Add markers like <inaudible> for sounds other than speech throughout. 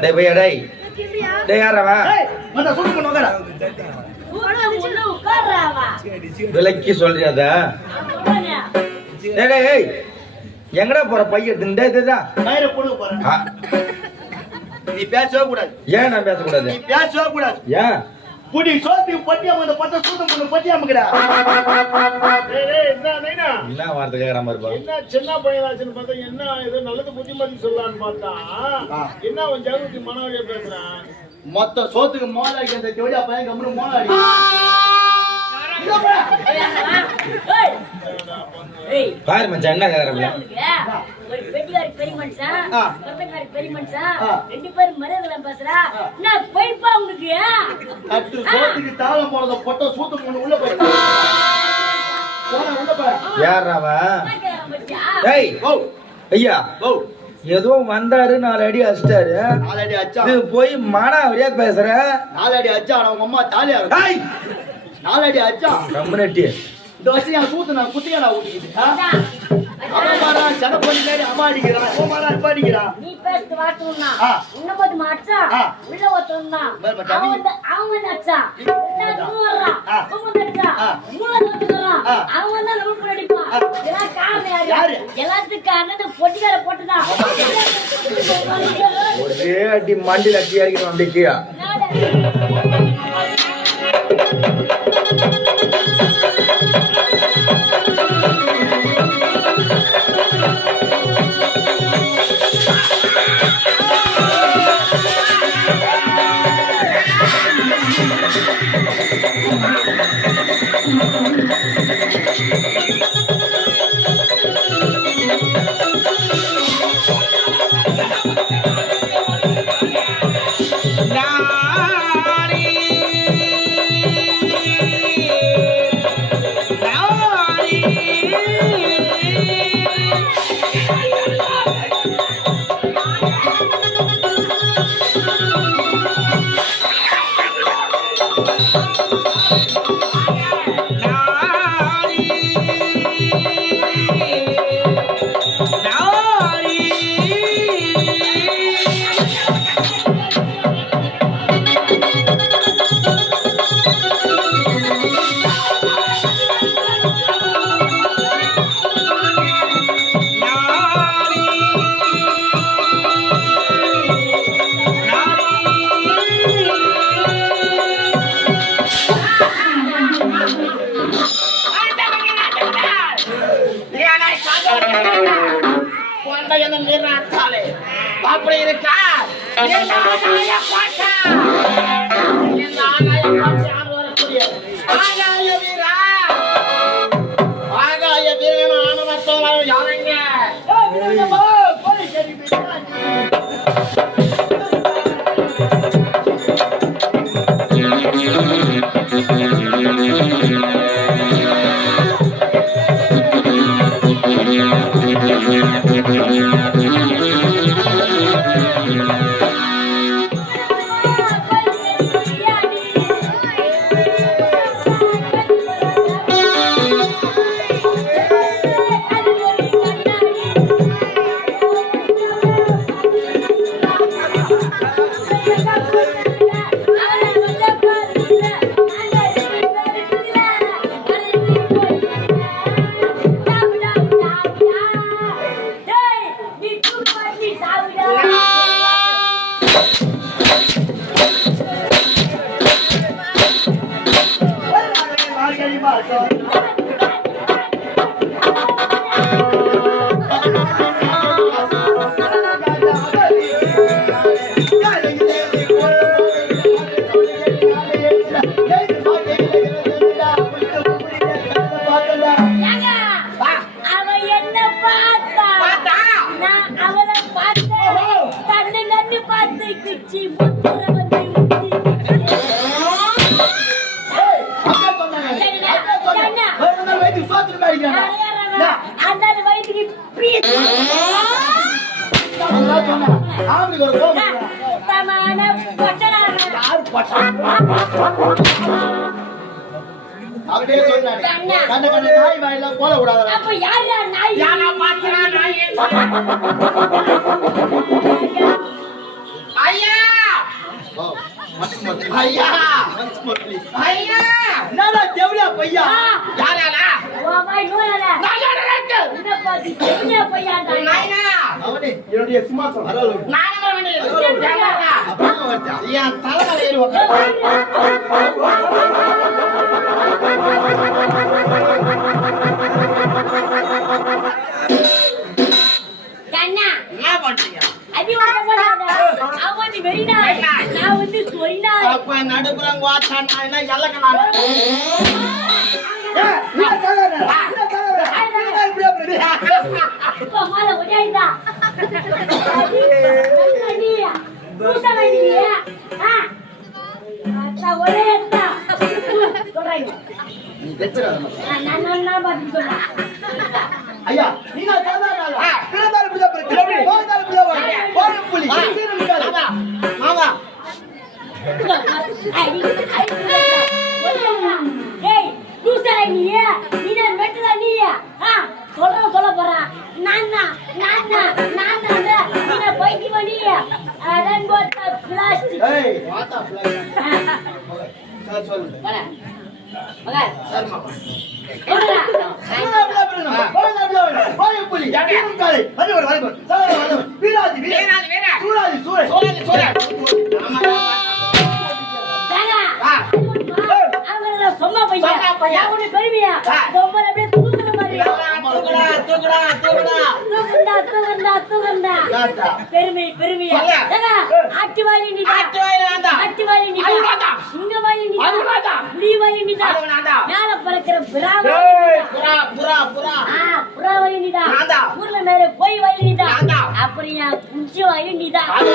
டேய் பையா டேய் டேய் யாரவா? விலைக்கு சொல்றியாத டேய் எங்கடா போற பையன் போறேன் ஆ, நீ பேசவே கூடாது. ஏன் நான் பேசக்கூடாது? நீ பேசவே கூடாது. ஏன்? புடி சோத்தி பட்டியாம அந்த பட்ட சூத்தம் பண்ணு பட்டியாமக்கடா ஏய், ஏய், என்ன வார்த்தை கேக்குற மாதிரி பா என்ன சின்ன பையனாச்சுன்னு பார்த்தா என்ன ஏதோ நல்லது புத்திமதி சொல்லலான்னு பார்த்தா. என்ன அவன் ஜாகூதி மனவழியா பேசுறான்? மொத்த சோத்துக்கு மோலாடி அந்த ஜோடியா பையன் கம்முனு மோலாடி பாரு மச்சான் என்ன கேக்குற ஒரு பெட்டிக்காரி பெரிய மனுஷன் ஆ. கொத்தக்காரி பெரிய மனுஷன் ஆ. ரெண்டு பேரும் மரியாதை பேசுறா? நான் போய்ப்பா உனக்கு? கட்டு சோத்துக்கு தாளம் போடுறத பொட்ட சூத்தம் பண்ணு உள்ள போய். உள்ள பாத்தியா? டேய் ஓ. ஐயா. ஓ. ஏதோ வந்தாரு நாலு அடி அடிச்சிட்டாரு. நாலடி அச்சா இது போய் மானாவரியா பேசுற? நாலடி அச்சா அவங்க அம்மா தாலியா டேய் நாலடி அச்சா கம்முனட்டி சூத்து நான் குத்தியா ஊட்டிக்கிட்டு அதான். அவன் மாறா சன பண்ணி மேலே அம்மா அடிக்கிறான் அவன் மாறா அப்பா அடிக்கிறான் நீ பேசுறது வார்த்தைன்னா ஆ. உன்ன போது மாச்சா. உள்ள ஒருத்தன்னா பாரு, பாரு, அவன் வந்து- அவன் வந்து அச்சா எல்லாத்துக்கும் வர்றான் ஆ. அவன் வந்து அச்சா ஆ. மூணாவது வந்துக்கிறான் ஆ. அவன் தான் நம்ம அடிப்பான் ஆ. இதெல்லாம் காரணம் யாரு யாரு? எல்லாத்துக்கும் காரணம் இந்த பொட்டிக்கார போட்டுதான் ஒரே அடி மண்டியில் அடி அடிக்கணும் அப்படிக்கு ஆகாய பாட்டா அப்படியே சொன்னாரு கண்ண கண்ண நாய் வாயில போல விடாத அப்ப யாரா நாய் யாரா பாத்திரா நாய் ஐயா ஐயா என்னடா தேவடியா பையா? யாராடா? உன் வாய் நோயால. நான் சொரிநாய். அப்ப நடுப்புறம் வாச்சான் அடி, அடி, ஒடியாயிட்டா. ஏய், சொன்ன பையன். சொன்ன பையன். உன்னை பெருமையா? ரொம்ப அப்படியே தூக்குற மாதிரி. தூக்குடா தூக்குடா தூக்குடா தூக்குண்டா, தூக்குண்டா. யாத்தா? பெருமை பெருமையா. ஏங்க, ஆட்டு வாலி நீதான். ஆட்டு வாயில வேண்டாம் ஆட்டு வேண்டாம். சிங்க வாலி நீதான். அது வேண்டாம். புலி வாலி நீதான். அது வேண்டாம். மேல பறக்கிற பிராம ஏய், புறா புறா புறா ஆ, புறா வாலி நீதான். நான்தான். ஊர்ல மேல போய் நீதான். நான்தான். அப்புறம் குஞ்சு வாலி நீதான். அது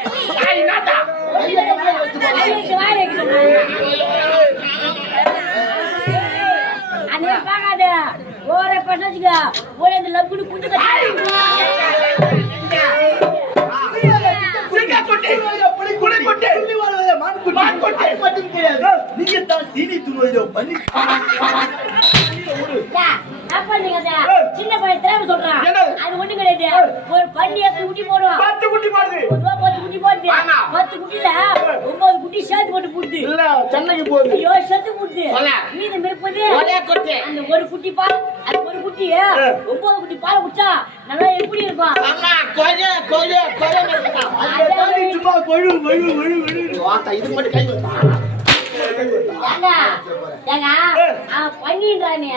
வர இங்க வா அந்த நீங்க தான் தீனி துணி பண்ணி அத? சின்ன பையன் தெரியாம சொல்றான். அது ஒண்ணும் கிடையாது. ஒரு எடுத்து குட்டி போடுவான். பத்து குட்டி பத்து குட்டி போடுது. ஆமா. பத்து குட்டில ஒன்பது குட்டி சேர்த்து போட்டு போடுது. இல்ல சென்னைக்கு போகுது ஐயோ, போடுது. ஒரே கொட்டி அந்த ஒரு குட்டி பால் ஒரு குட்டி ஒன்பது குட்டி பால் குடிச்சா நல்லா எப்படி இருக்கும் சும்மா கொழு கொழு கொழு கொழு வாத்தா இதுக்கு மட்டும் கை வைத்தா ஏங்க, ஏங்க, அவன் பண்ணின்றானே,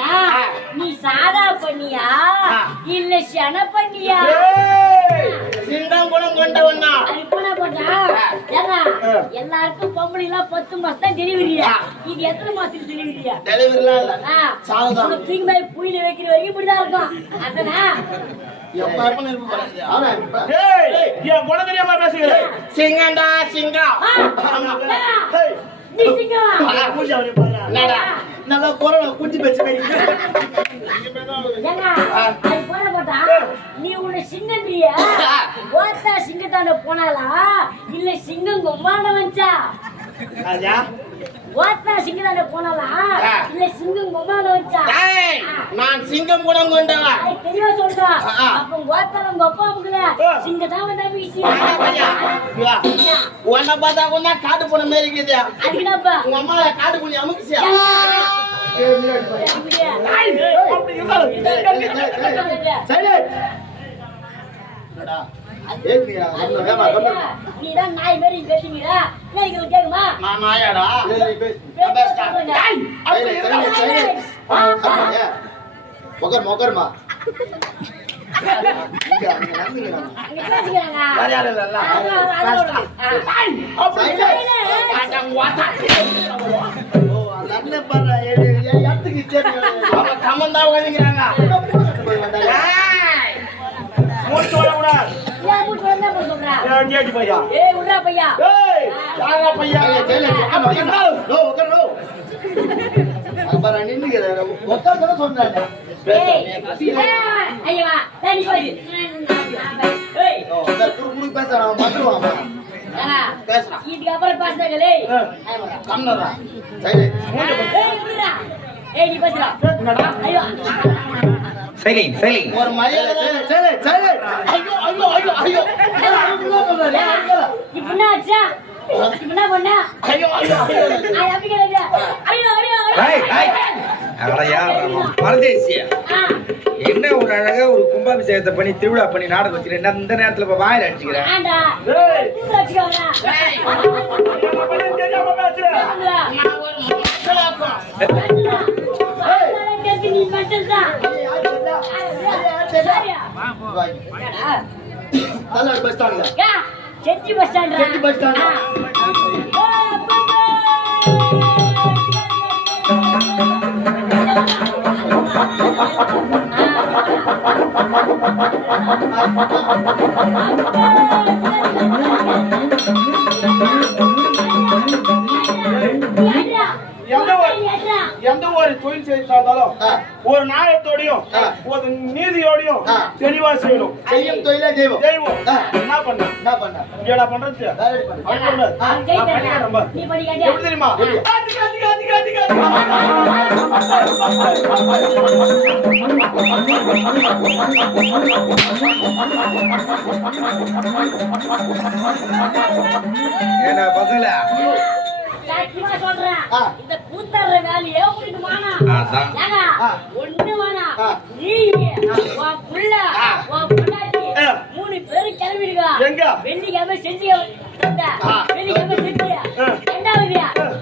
நீ சாதா பண்ணியா? இல்ல சென பண்ணியா? சிங்கம் குணம் கொண்டவனா என்ன பண்றான்? ஏங்க, எல்லாருக்கும் பொம்பளை எல்லாம் பத்து மாசம் தான் டெலிவரியா இது எத்தனை மாசத்துக்கு டெலிவரியா டெலிவரிலாம் இல்ல. புயில வைக்கிற வரைக்கும் இப்படிதான் இருக்கும். அதானே? சிங்கம்டா சிங்கம். நல்லா கொரோனா குட்டி பேச்சு நீ உன்னை சிங்கன்றிய ஓத்தா சிங்கத்தாண்ட போனாலா இல்ல சிங்கம் கொம்மாண்ட வந்துச்சா ராஜா ஓத்தா சிங்கத்தாண்ட போனாலா இல்ல சிங்கம் வந்துச்சா டேய் நான் சிங்கம் குணம் கொண்டவன் அது தெளிவா சொல்றா. அப்ப ஓத்தால உங்க அப்பா அமுக்கல சிங்கத்தான் வந்தா வீசி. உன்னை பார்த்தா உன்னை காட்டு போன மாதிரி இருக்குது அதுக்குதாப்பா உங்க காட்டு அமுக்குச்சியா சரி நீதான் நாய் மாதிரி பேசுறீங்களா எங்களுக்கு கேக்குமா நான் நாயாடா மொகர் மொகர்மா மூச்சு பேசுறான். இதுக்கு அப்புறம் பேசுறாங்களே கம்னரா. சரி. ஒரு சரி, சரி, சரி. ஐயோ, ஐயோ, ஐயோ, ஐயோ. அடையா பரதேசிய? என்ன ஒரு அழகா ஒரு கும்பாபிஷேகத்தை பண்ணி திருவிழா பண்ணி நாடகம் வச்சுக்கிறேன் இந்த நேரத்துல இப்ப வாயில அடிச்சுக்கிறேன் ஆண்டா. ஏய். தூங்க வச்சுக்கோங்க. தெரியாம பேசுறேன் செட்டி bus எந்த ஒரு எந்த ஒரு தொழில் செய்தாலும். ஒரு நியாயத்தோடையும் ஆ. ஒரு நீதியோடையும். தெளிவா செய்யணும் செய்யும் தொழிலே தெய்வம் தெய்வம். என்ன பண்ண என்ன பண்ண நான் எப்படி தெரியுமா. ஏன்னா பசங்கள சத்தியமா சொல்றேன். இந்த கூத்தர்ற வேலையே உங்களுக்கு வேணாம். ஏங்க, ஆ. ஒண்ணு வேணாம். நீ உன் புள்ள. உன் பொண்டாட்டி. மூணு பேரும் கிளம்பிடுங்க எங்க? வெள்ளிக்கிழமை செஞ்சு. வெள்ளிக்கிழமை செஞ்சு. ரெண்டாவது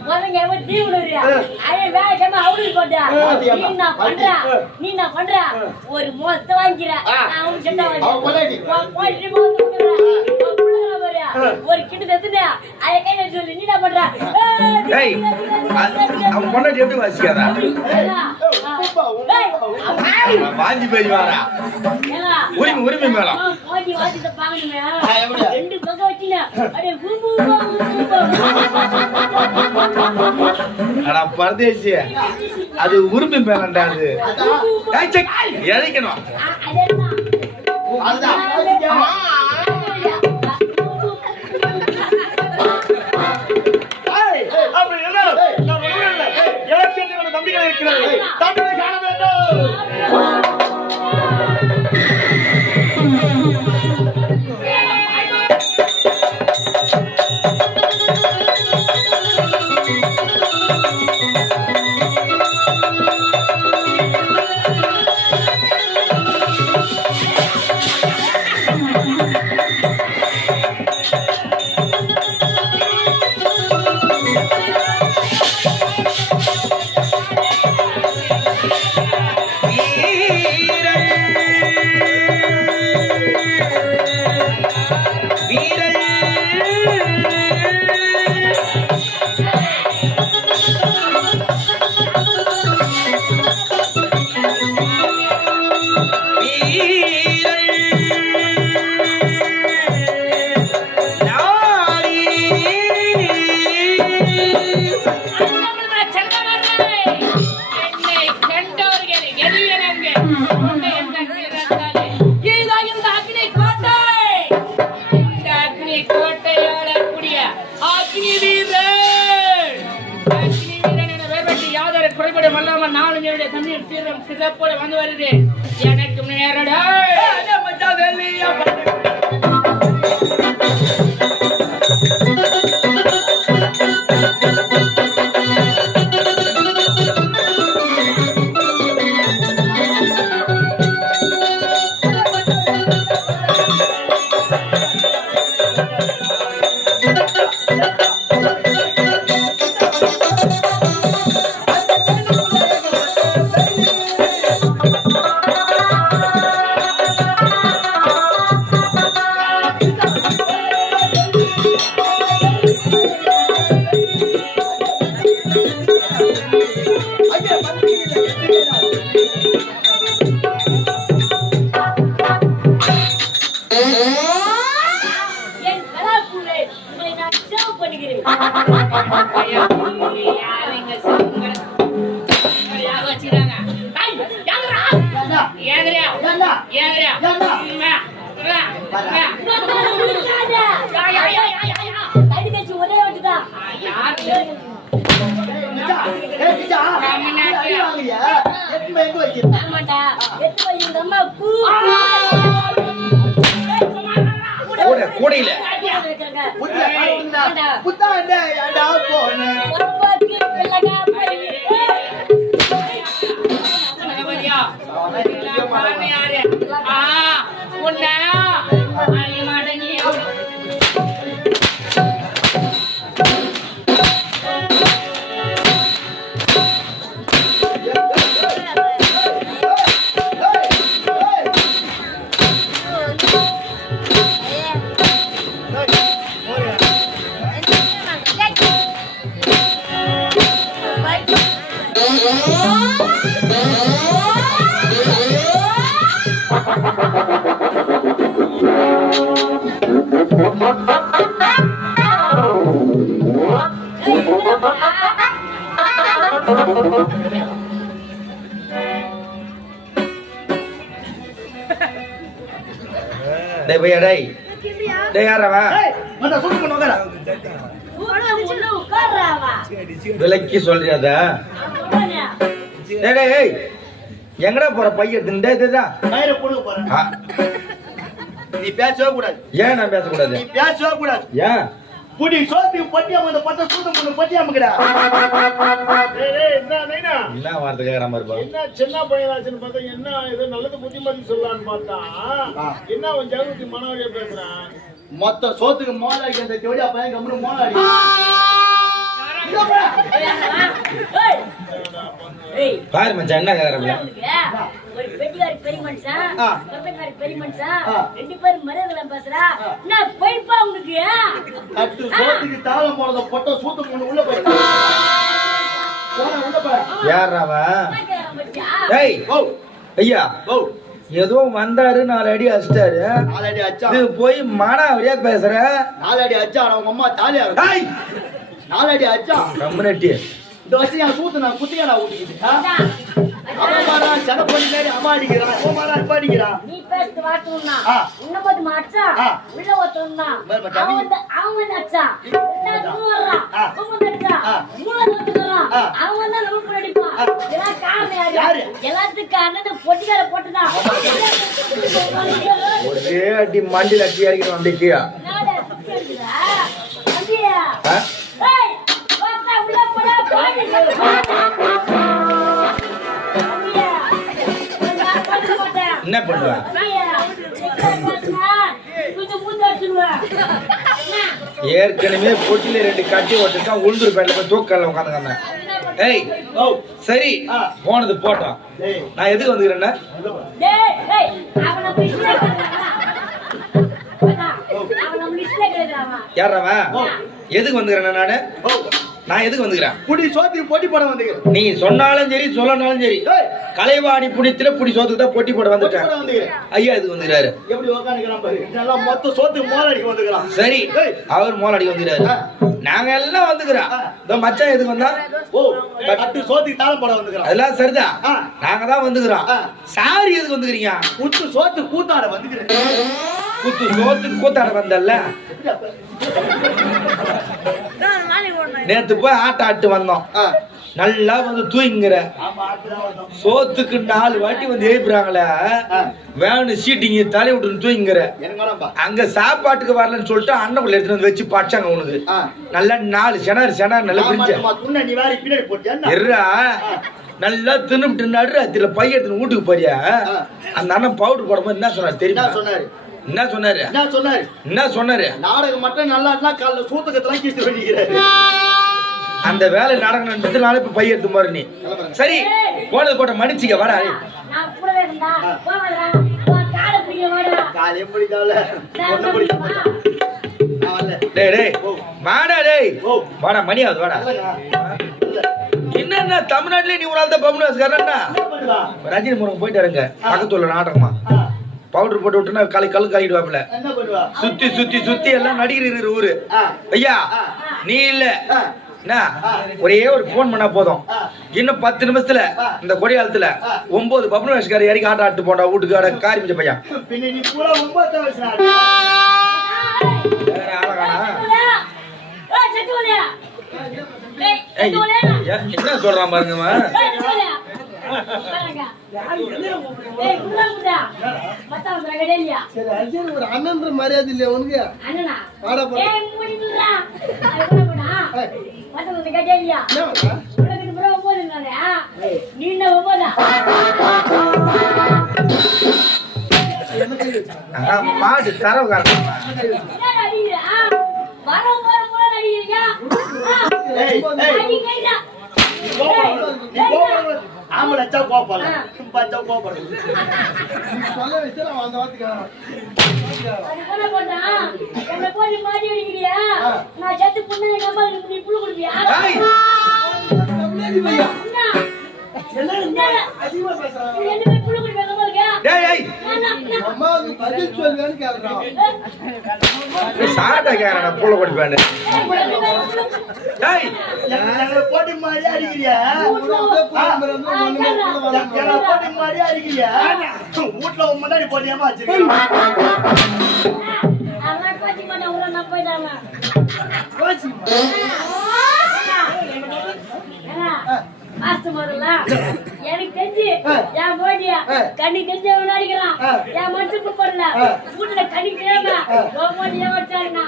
முதல்கிழமை ஆ. அதே வேலைக்கிழமை அவளுக்கு போட்ட. நீ நான் பண்ற. நீ நான் பண்ற ஒரு மொத்த வாங்கிக்கிற ஆ. நான் அவனுக்கு பொண்டாட்டி. வாங்கிக்கிறேன் பாரு. ஒரு கிட்ட தத்துனே அதை கையில சொல்லி நீ என்ன பண்ற டேய் அவன் பொண்டாட்டி எப்படி வாசிக்காதா வாந்தி போய் வாரா. உரிமை உரிமை மேலம் ஆ, எப்படியா? ரெண்டு பக்கம் ஊம்பு, ஊம்பு, ஊம்பு. ஆனா பரதேசிய. அது உரிமை மேலண்டா அது. இழைக்கணும் ஆ, அதேதான். இருக்கிறார்கள். கூடையில புத்தா, என்ன? போன? டேய். டேய் யாரவா? விலைக்கு சொல்றியாத. டேய் எங்கடா போற பையன் போறேன். ஆ, நீ பேசவே கூடாது. ஏன் நான் பேசக்கூடாது? நீ பேசவே கூடாது. ஏன்? புடி சோத்தி பட்டியா அந்த பட்ட சூத்தம் கொண்டு பட்டியாமுக்கடா ஏய், ஏய், என்ன வார்த்தை கேக்குற மாதிரி பா என்ன சின்ன பையனாச்சுன்னு பார்த்தா என்ன ஏதோ நல்லது புத்திமதி சொல்லலான்னு பார்த்தா. என்ன அவன் ஜாகிரதி மனவழியா பேசுறான்? மொத்த சோத்துக்கு மோலாடி அந்த ஜோடியா பையன் கம்முனு மோலாடி ஏய், ஏய், பாரு மச்சான் என்ன கேக்குறாங்க ஒரு பெரிய மனுஷன் பெரிய மனுஷன். ரெண்டு பேரும் பேசுறா நான் போய்ப்பா சோத்துக்கு தாளம் பொட்ட உள்ள உள்ள? டேய் ஐயா ஏதோ வந்தாரு நாலு அடி அடிச்சிட்டாரு. நாலடி அச்சா இது போய் மானாவரியா பேசுற? நாலடி அச்சா அவங்க அம்மா தாலியா நாலடி இந்த வருஷம் என் சூத்து நான் குத்தியாடா ஊட்டிக்கிட்டு அதான். அவன் மாறா சென பண்ணி மாதிரி அம்மா அடிக்கிறான் மாறா அப்பா அடிக்கிறான் நீ வார்த்தைன்னா. ஆ. உன்னை பார்த்து மாச்சா. உள்ள ஒருத்தவன் தான் வேற மச்சான், அவன் நீ- வந்து அவன் நச்சா ஆ. அவன் நச்சா. மூணு வந்துக்கிறான் ஆ. அவன் தான் அடிப்பான். காரணம் யாரு? அண்ணன் பொட்டிக்கார போட்டுதான். ஒரே அடி மண்டியில் அடி அடிக்கிறோம் அப்படியே என்ன பண்ணுவ? ஏற்கனவே பொட்டில ரெண்டு கட்டி ஓட்டுருக்கான் உளுந்தூர் பேட்டில் போய் தூக்கல உட்காந்துக்காங்க ஏய் சரி. போனது போட்டோம் நான் எதுக்கு வந்துக்கிறேன்னா? யாரவன் எதுக்கு வந்துக்கிறேன் நானு? நான் எதுக்கு வந்துக்கிறேன்? புடி சோத்துக்கு போட்டி போட வந்துக்கிறேன் நீ சொன்னாலும் சரி சொல்லனாலும் சரி. கலைவாணி புடித்துல புடி சோத்துக்கு தான் போட்டி போட வந்துட்டேன். ஐயா இதுக்கு வந்துக்கிறாரு? எப்படி நல்லா மொத்த சோத்துக்கு மோலாடிக்கு வந்துக்கிறான். சரி. அவர் மோலடி வந்துக்கிறாரு. ஆ. நாங்க எல்லாம் வந்துக்கிறோம். இந்த மச்சான் எதுக்கு வந்தா? ஓ கட்டு சோத்துக்கு தாளம் போட வந்துக்கிறான். அதெல்லாம் சரிதான். நாங்க தான் வந்துக்கிறோம். சாரி எதுக்கு வந்துக்கிறீங்க? குத்து சோத்து கூத்தாட வந்துக்கிறேன். குத்து சோத்துக்கு கூத்தாட வந்தல்ல. நேத்து போய் ஆட்ட ஆட்டு வந்தோம். நல்லா வந்து தூங்கிற. சோத்துக்கு நாலு வாட்டி வந்து எழுப்புறாங்களே ஆ. வேணும் சீட்டிங்க தலை விட்டு தூங்கிற அங்க சாப்பாட்டுக்கு வரலன்னு சொல்லிட்டு அண்ணக்குள்ள எடுத்துட்டு வந்து வச்சு பச்சாங்க உனக்கு. நல்லா நாலு செனார் செனார் நல்லா பிரிஞ்ச? எர்ரா? நல்லா தின்னுட்டு நடு அதுல பைய எடுத்துன்னு வீட்டுக்கு போறியா. அந்த அண்ணன் பவுடர் போடும்போது என்ன சொன்னாரு தெரியுமா? சொன்னாரு? என்ன சொன்னாரு? என்ன சொன்னாரு? என்ன சொன்னாரு? நாடகம் மட்டும் நல்லா இருந்தா காலைல சூத்துக்கு தலங்கிட்டு பண்ணிக்கிறாரு. அந்த வேலை நடக்கணுன்றது நாளை இப்ப பைய எடுத்து பாரு நீ. சரி போனது போட்ட மன்னிச்சிக்க வாடா. டேய் டேய். வாடா டேய். ஓ. வாடா மணி ஆகுது வாடா. என்னன்னா தமிழ்நாட்டுல நீ ஒரு ஆள் தான் என்ன பண்ணுவா? ரஜினி முருகன் போயிட்டு இருங்க பக்கத்து உள்ள நாடகமா? பவுடர் போட்டு விட்டுனா கலை கல் பண்ணுவா? சுத்தி சுத்தி சுத்தி எல்லாம் நடிகர் ஊரு. ஐயா நீ இல்ல. என்ன? ஒரே ஒரு போன் பண்ணா போதும். இன்னும் பத்து நிமிஷத்துல. இந்த கொடியாலத்துல. ஒன்பது பப்னு வயசுக்காரி இறக்கி ஆட்ட ஆட்டு போண்டா வீட்டுக்கு அட காரி மிச்ச பையன் என்ன சொல்றான் பாருங்க சரி அர்ஜுன் ஒரு அண்ணன்ற மரியாதை இல்லையா உனக்கு? அண்ணனா? வாடா போ. ஏய் மூடி விடுடா அது கூட போடா. மச்சான் வந்து கடையிலையா என்ன வந்தா? உனக்கு ப்ரோ ஒன்பது நானே நீ என்ன ஒன்பதா ஆ, மாடு தரவு காரணம் என்ன அடிக்கிறா? வரம் வரம் போல அடிக்கிறீங்க ஏய், ஏய், அடி கைடா நீ கோபப்படாத. நீ கோபப்படாத. ஆம்பளை அடிச்சா கோபப்படல. இப்ப அடிச்சா கோபப்படல. நீ சொல்ல வச்சு நான் அந்த வார்த்தைக்கு என்ன பதில் சொல்லுவேன்னு கேக்குறான். சாட்டை. டேய், எங்களை போட்டு மாதிரி அடிக்கிறியா? எங்களை. போட்டு மாதிரி அடிக்கிறியா? வீட்டுல உன் முன்னாடி போட்டியாமா போயிட்டாங்க மாஸ்டர் எனக்கு தெரிஞ்சு என் போடியா கண்ணி தெரிஞ்சு அவன் அடிக்கிறான். என் மனசுக்கு போடல வீட்டுல கண்ணி உன் போடியா வச்சாருண்ணா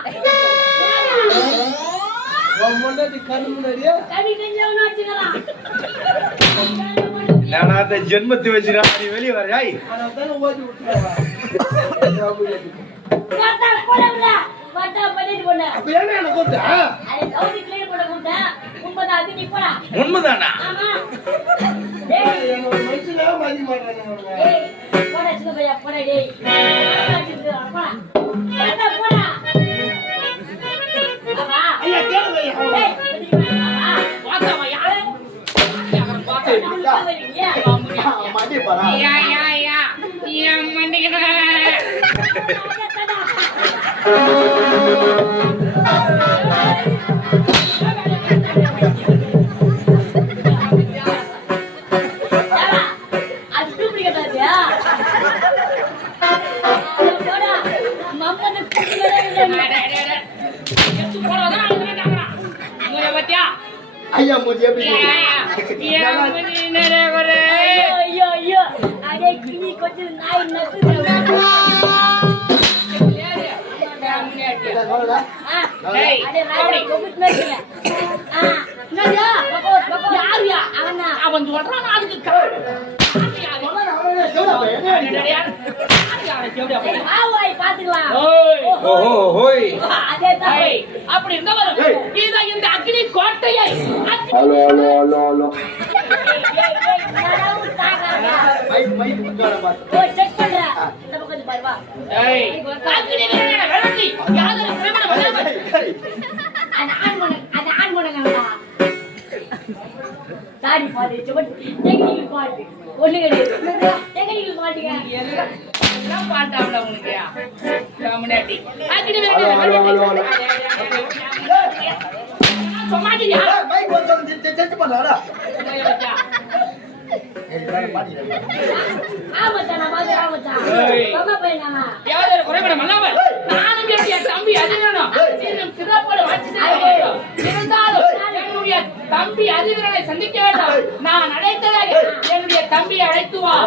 ஜென்மத்தை வச்சுடா நீ வெளியே வர ஏய், <laughs> உண்மைதான்? பார்த்தவன் யாரு? மாட்டி பாரா ஐயா மூஞ்சி எப்படி யா, இருக்கு? யா. என் மணி நிறைய ஒரு ஐயோ ஐயோ ஐயோ அடே கிளி கொஞ்சம் நாய். சொல்லடா. ஏய், அடே ராஜா கொம்புட் நடிங்க அவனா? அவன் சொல்றான் அதுக்கு அப்படி இருந்தவர். இதான் இந்த அக்னி கோட்டையை hello hello hello hello. Check பண்ற. இந்த பக்கம் வந்து பாரு வா. ஏய், அக்னி யாதொரு பிரபல சாரி பாரு சுவட் டெக்னிக்கல் பாட்டு ஒண்ணு கிடையாது டெக்னிக்கல் பாட்டுங்க எல்லாம் பாட்டாம்ல உனக்கு முன்னாடி. சொன்னாட்டியா மைக் வந்து செக் பண்ணாடா நான் பாத்து என்னுடைய தம்பி அதிவீரனும் வச்சு என்னுடைய தம்பி சந்திக்க நான் அழைத்ததாக என்னுடைய தம்பியை அழைத்து வா